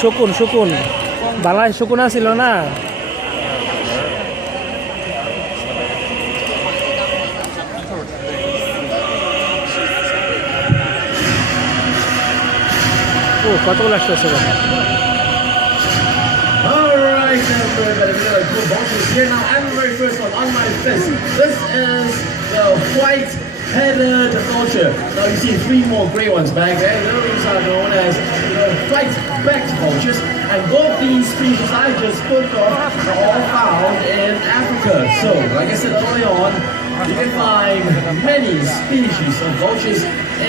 শকুন শকুন বালায় শকুন ছিল না ও কতগুলো আসছে Alright, everybody, we got a cool vultures here now. And the very first one on my fist. This is the white-headed vulture. Now you see three more grey ones back there. Those are known as the white-backed vultures. And both these species I just spoke of are all found in Africa. So, like I said early on, you can find many species of vultures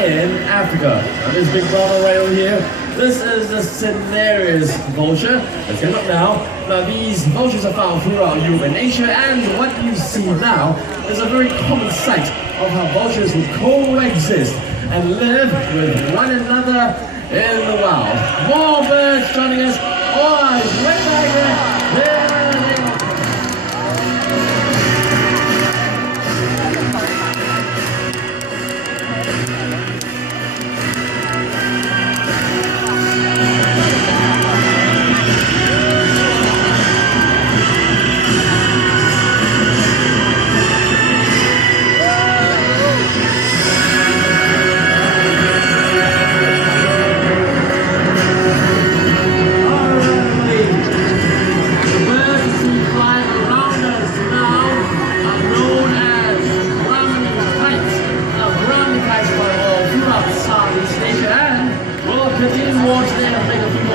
in Africa. Now, this big brother right over here, this is the Cinereus vulture. Let's get up now. Now these vultures are found throughout Europe and Asia, and what you see now is a very common sight of how vultures would coexist and live with one another in the wild. More birds joining us. Oh, it's right back there. There they go.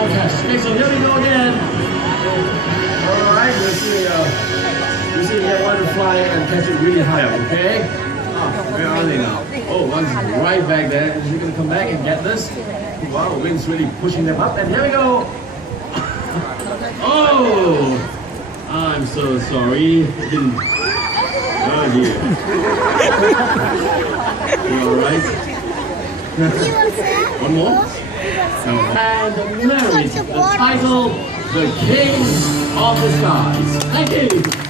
Okay, so here we go again. Alright, you see here one fly and catch it really high up, okay? Where are they now? Oh, one's right back there. Is he going to come back and get this? Wow, the wind's really pushing them up, and here we go. Oh! I'm so sorry. It didn't. Oh dear. You alright? One more? And married the title, the King of the Skies. Thank you.